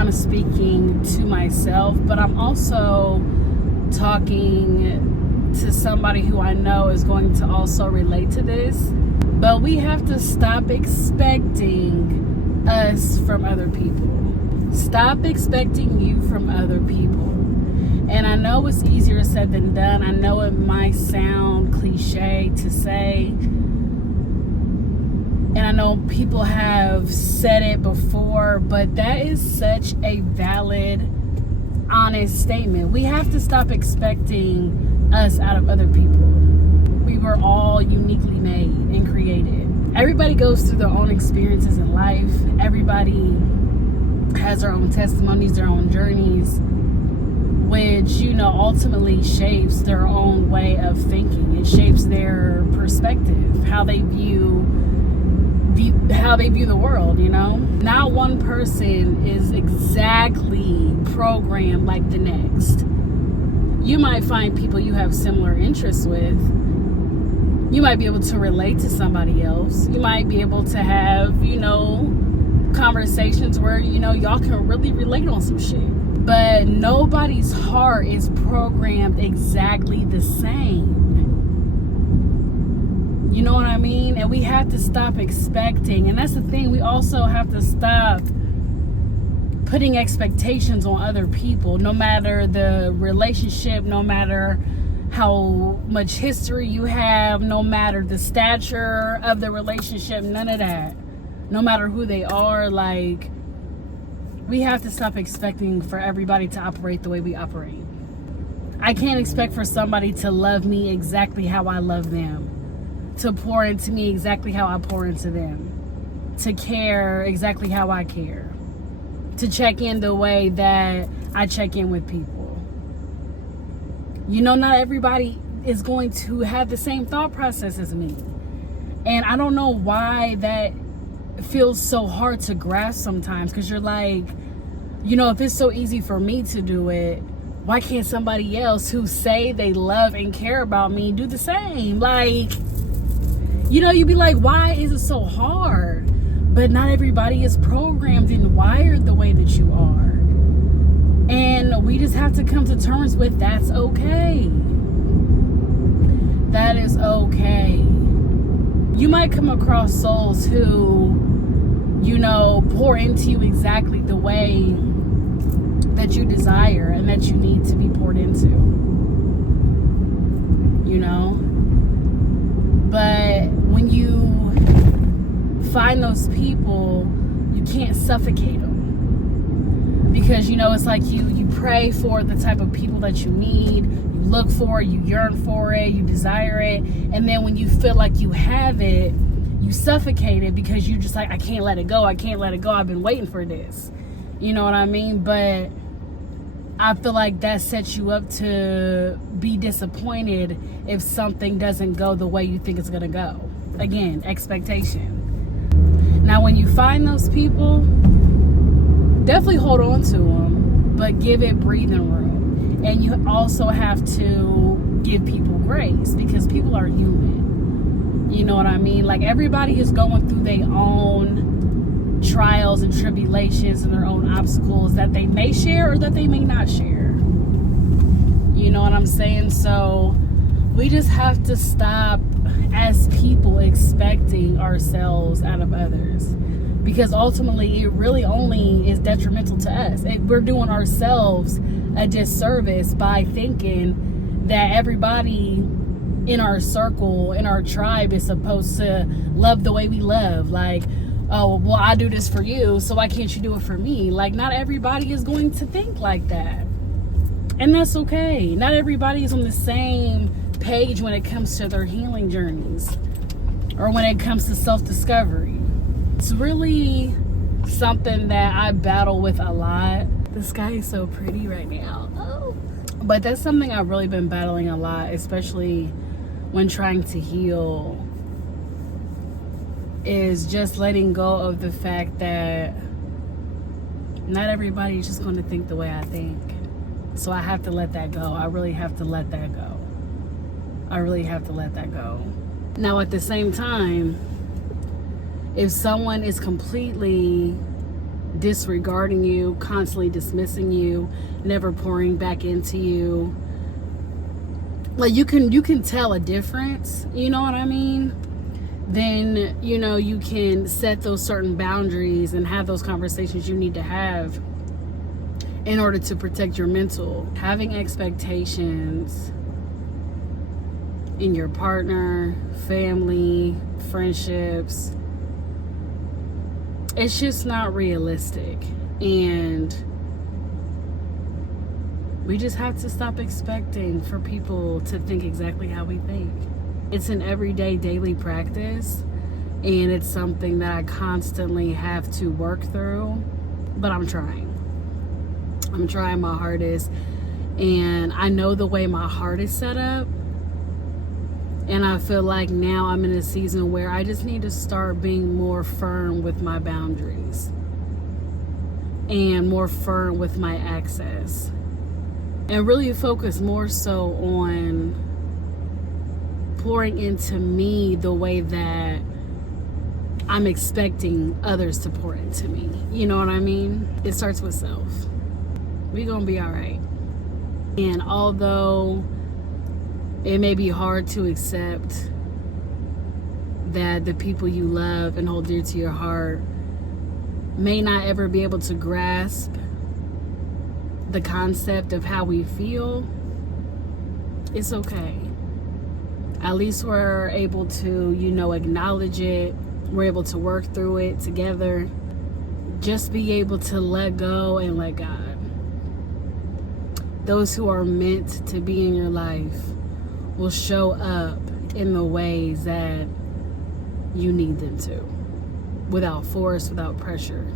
I'm speaking to myself, but I'm also talking to somebody who I know is going to also relate to this. But we have to stop expecting us from other people. Stop expecting you from other people. And I know it's easier said than done. I know it might sound cliche to say. And I know people have said it before, but that is such a valid, honest statement. We have to stop expecting us out of other people. We were all uniquely made and created. Everybody goes through their own experiences in life. Everybody has their own testimonies, their own journeys, which, ultimately shapes their own way of thinking. It shapes their perspective, how they view the world. Not one person is exactly programmed like the next. You might find people you have similar interests with. You might be able to relate to somebody else. You might be able to have, conversations where, y'all can really relate on some shit. But nobody's heart is programmed exactly the same. You know what I mean? And we have to stop expecting. And that's the thing. We also have to stop putting expectations on other people, no matter the relationship, no matter how much history you have, no matter the stature of the relationship, none of that. No matter who they are, we have to stop expecting for everybody to operate the way we operate. I can't expect for somebody to love me exactly how I love them, to pour into me exactly how I pour into them, to care exactly how I care, to check in the way that I check in with people. Not everybody is going to have the same thought process as me. And I don't know why that feels so hard to grasp sometimes, because you're like, if it's so easy for me to do it, why can't somebody else who say they love and care about me do the same? You'd be like, why is it so hard? But not everybody is programmed and wired the way that you are. And we just have to come to terms with that's okay. That is okay. You might come across souls who, pour into you exactly the way that you desire and that you need to be poured into. But when you find those people, you can't suffocate them. Because, it's like you pray for the type of people that you need, you look for it, you yearn for it, you desire it, and then when you feel like you have it, you suffocate it because you're just like, I can't let it go, I've been waiting for this. You know what I mean? But I feel like that sets you up to be disappointed if something doesn't go the way you think it's gonna go. Again, expectation. Now, when you find those people, definitely hold on to them, but give it breathing room. And you also have to give people grace, because people are human. You know what I mean? Everybody is going through their own trials and tribulations and their own obstacles that they may share or that they may not share. You know what I'm saying? So we just have to stop, as people, expecting ourselves out of others. Because ultimately, it really only is detrimental to us. We're doing ourselves a disservice by thinking that everybody in our circle, in our tribe, is supposed to love the way we love. Oh, well, I do this for you, so why can't you do it for me? Not everybody is going to think like that. And that's okay. Not everybody is on the same page when it comes to their healing journeys or when it comes to self-discovery. It's really something that I battle with a lot. The sky is so pretty right now. Oh. But that's something I've really been battling a lot, especially when trying to heal, is just letting go of the fact that not everybody is just going to think the way I think. So I have to let that go. I really have to let that go. Now, at the same time, if someone is completely disregarding you, constantly dismissing you, never pouring back into you. Like you can tell a difference, you know what I mean? Then, you know, you can set those certain boundaries and have those conversations you need to have in order to protect your mental. Having expectations in your partner, family, friendships, it's just not realistic. And we just have to stop expecting for people to think exactly how we think. It's an everyday, daily practice, and it's something that I constantly have to work through, but I'm trying. I'm trying my hardest, and I know the way my heart is set up, and I feel like now I'm in a season where I just need to start being more firm with my boundaries and more firm with my access, and really focus more so on pouring into me the way that I'm expecting others to pour into me. You know what I mean? It starts with self. We're gonna be all right. And although it may be hard to accept that the people you love and hold dear to your heart may not ever be able to grasp the concept of how we feel, it's okay. At least we're able to, you know, acknowledge it. We're able to work through it together. Just be able to let go and let God. Those who are meant to be in your life will show up in the ways that you need them to, without force, without pressure.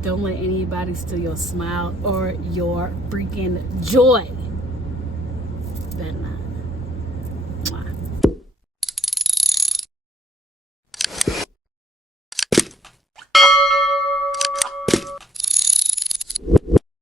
Don't let anybody steal your smile or your freaking joy. Better not.